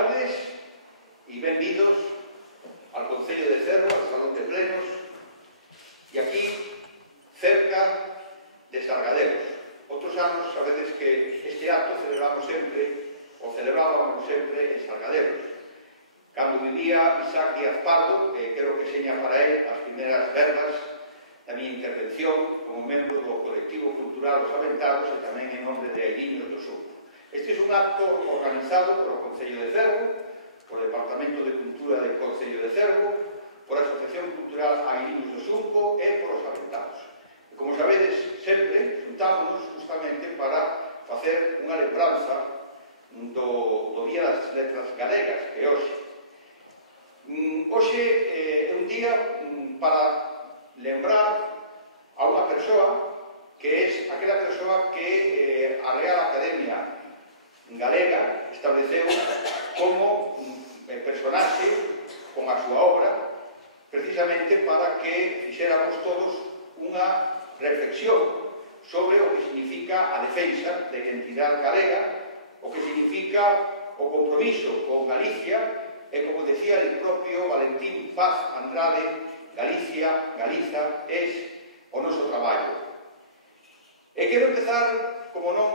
tardes y benvidos al Concello de Cervo, al Salón de Plenos, e aquí, cerca de Sargadelos. Outros anos, sabedes que este acto celebrábamos sempre en Sargadelos. Cando vivía Isaac Díaz Pardo, que quero que seña para él as primeiras verbas da miña intervención como membro do colectivo cultural Os Aventados e tamén en nome de Airiños do Surco. Este é un acto organizado polo Concello de Cervo, polo Departamento de Cultura del Concello de Cervo, por a Asociación Cultural Airiños do Surco e por Os Aventados. E como sabedes, sempre juntámonos justamente para facer unha lembranza do Día das Letras Galegas, que hoxe. Hoxe é un día para lembrar a unha persoa que é aquela persoa que a Real Academia Galega estableceu como personaxe con a súa obra, precisamente para que fixéramos todos unha reflexión sobre o que significa a defensa da identidade galega, o que significa o compromiso con Galicia e, como decía el propio Valentín Paz Andrade, Galiza es o noso traballo. E quero empezar, como non,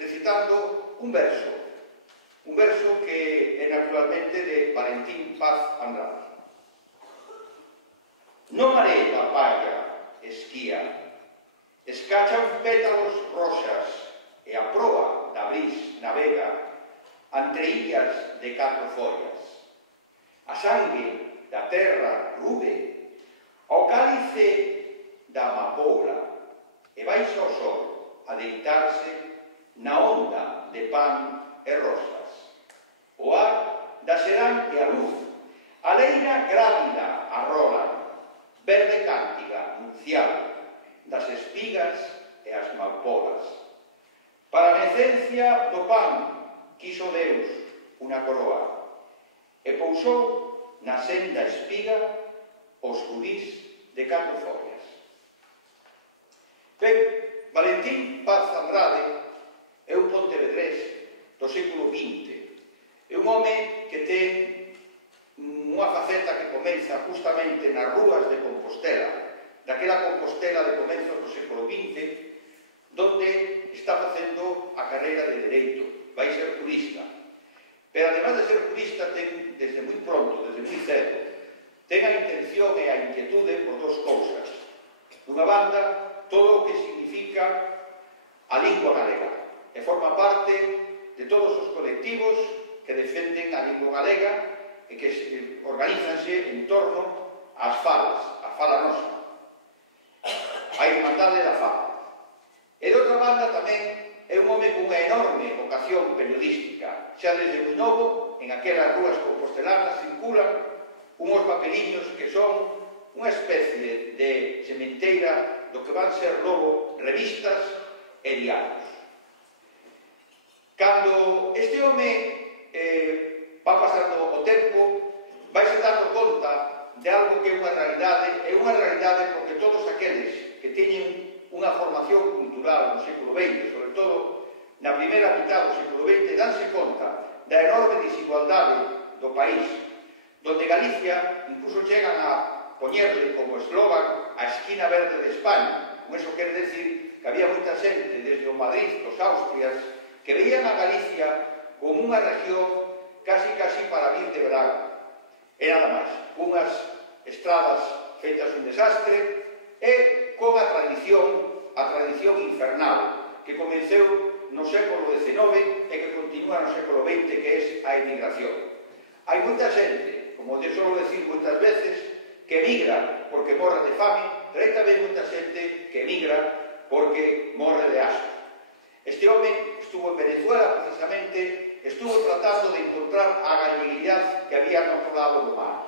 recitando un verso que é naturalmente de Valentín Paz Andrade. Non areva palla esquía, escachan pétalos rosas e a proa da bris navega entre illas de 4 follas. A sangue da terra rude ao cálice da amapola e baixa o sol a deitarse na onda de pan e rosas. O ar da serán e a luz, a leira grávida arrolan, verde cántiga nuncial das espigas e as malpolas. Para a esencia do pan quiso Deus unha coroa e pousou na senda espiga os rubís de 4 follas. Ben, Valentín Paz Andrade é un pontevedrés do século XX. É un home que ten unha faceta que comeza justamente nas rúas de Compostela, daquela Compostela de comenzos do século XX, donde está facendo a carreira de Dereito, vai ser jurista. Pero, además de ser jurista, ten, desde moi pronto, desde moi cedo, ten a intención e a inquietude por dos cousas. Dunha banda, todo o que significa a lingua galega, e forma parte de todos os colectivos que defenden a lingua galega e que organízanse en torno ás falas, a fala nosa, a irmandade da fala. E, de outra banda, tamén é un home cunha enorme vocación periodística. Xa desde moi novo, en aquelas rúas compostelanas circulan unhos papeliños que son unha especie de sementeira do que van ser logo revistas e diarios. Cando este home va pasando o tempo, vaise dando conta de algo que é unha realidade porque todos aqueles que teñen unha formación cultural no século XX, sobre todo na primeira mitad do século XX, danse conta da enorme desigualdade do país, donde Galicia incluso chegan a poñerle como eslogan a esquina verde de España. Con eso quere decir que había moita xente desde o Madrid, os Austrias, que veían a Galicia como unha región casi para vir de verán. E nada máis, unhas estradas feitas un desastre e con a tradición infernal que comeceu no século XIX e que continúa no século XX, que é a emigración. Hai moita xente, como te solo decir moitas veces, que emigra porque morre de fame, pero hai tamén moita xente que emigra porque morre de asco. Este home estuvo en Venezuela, precisamente, estuvo tratando de encontrar a galleguidade que había no outro lado do mar.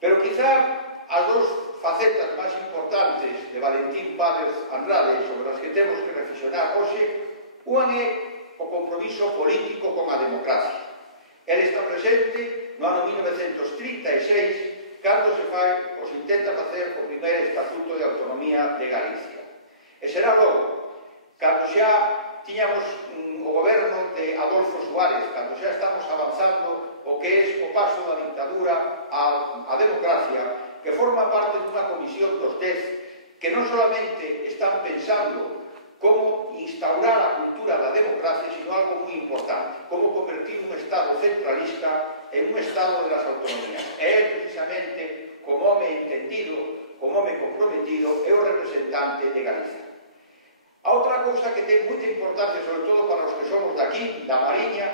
Pero quizá as dos facetas máis importantes de Valentín Paz Andrade sobre as que temos que reflexionar hoxe, unha é o compromiso político con a democracia. Ele está presente no ano 1936, cando se intenta facer o primeiro Estatuto de Autonomía de Galicia. E será logo, cando xa tiñamos o goberno de Adolfo Adolfo Suárez, cando xa estamos avanzando o que é o paso da dictadura á democracia, que forma parte dunha comisión dos 10 que non solamente están pensando como instaurar a cultura da democracia, sino algo moi importante, como convertir un Estado centralista en un Estado de las autonomías. E é precisamente, como home entendido, como home comprometido, é o representante de Galicia. A outra cousa que ten moita importancia, sobre todo para os que somos daqui, da Mariña,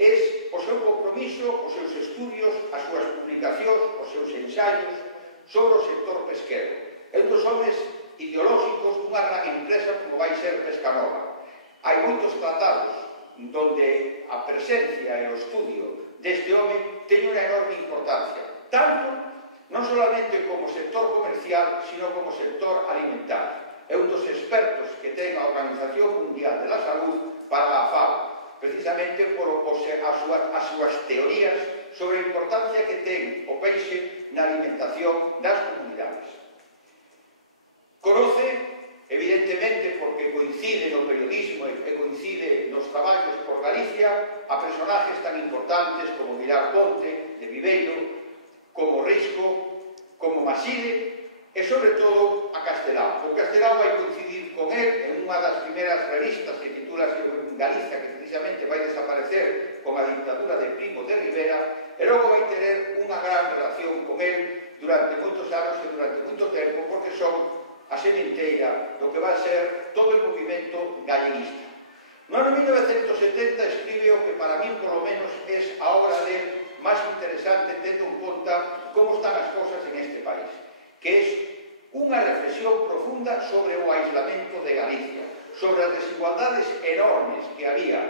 é o seu compromiso, os seus estudios, as súas publicacións, os seus ensaios sobre o sector pesquero. É un dos homes ideolóxicos dunha gran empresa como vai ser Pescanova. Hai moitos tratados donde a presencia e o estudio deste home ten unha enorme importancia, tanto non solamente como sector comercial, sino como sector alimentario. É un dos expertos que ten a Organización Mundial de la Salud para a FAO, precisamente por as súas teorías sobre a importancia que ten o peixe na alimentación das comunidades. Conoce, evidentemente, porque coincide no periodismo e coincide nos traballos por Galicia, a personajes tan importantes como Vilar Ponte, de Viveiro, como Risco, como Maside, e sobre todo a Castelao. O Castelao vai coincidir con él en unha das primeiras revistas que titula Galicia, que precisamente vai desaparecer con a dictadura de Primo de Rivera, e logo vai ter unha gran relación con él durante moitos anos e durante moito tempo, porque son a sementeira do que vai ser todo o movimento galleguista. No ano 1970 escribe o que para min, polo menos, é a obra de máis interesante tendo en conta como están as cousas en este país, que é unha reflexión profunda sobre o aislamento de Galicia, sobre as desigualdades enormes que había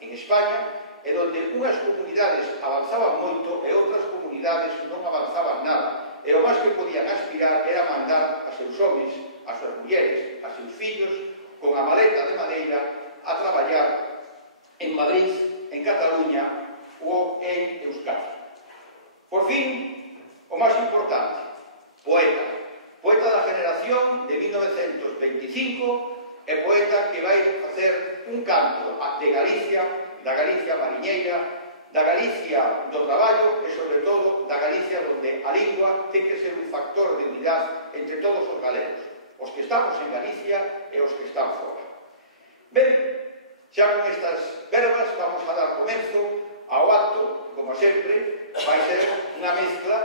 en España e donde unhas comunidades avanzaban moito e outras comunidades non avanzaban nada, e o máis que podían aspirar era mandar a seus homes, a súas mulleres, a seus fillos, con a maleta de madeira, a traballar en Madrid, en Cataluña ou en Euskadi. Por fin, o máis importante, poeta da generación de 1925 e poeta que vai facer un canto de Galicia, da Galicia mariñeira, da Galicia do traballo e, sobre todo, da Galicia onde a lingua ten que ser un factor de unidade entre todos os galegos, os que estamos en Galicia e os que están fora. Ben, xa con estas verbas vamos a dar comenzo ao acto, como sempre, vai ser unha mezcla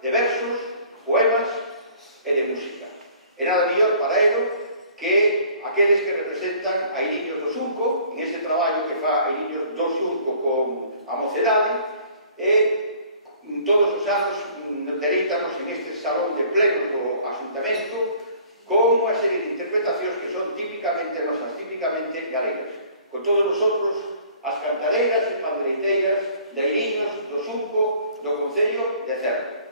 de versos, poemas e de música. E nada mellor para ello que aqueles que representan a Iriños do Xunco, en ese traballo que fa Iriños do Xunco con a mocedade, e todos os anos dereítanos en este salón de plenos do Axuntamento con unha serie de interpretacións que son típicamente nosas, típicamente galegas. Con todos nosotros, as cantareiras e pandereiteiras de Iriños do Xunco do Concello de Cerro.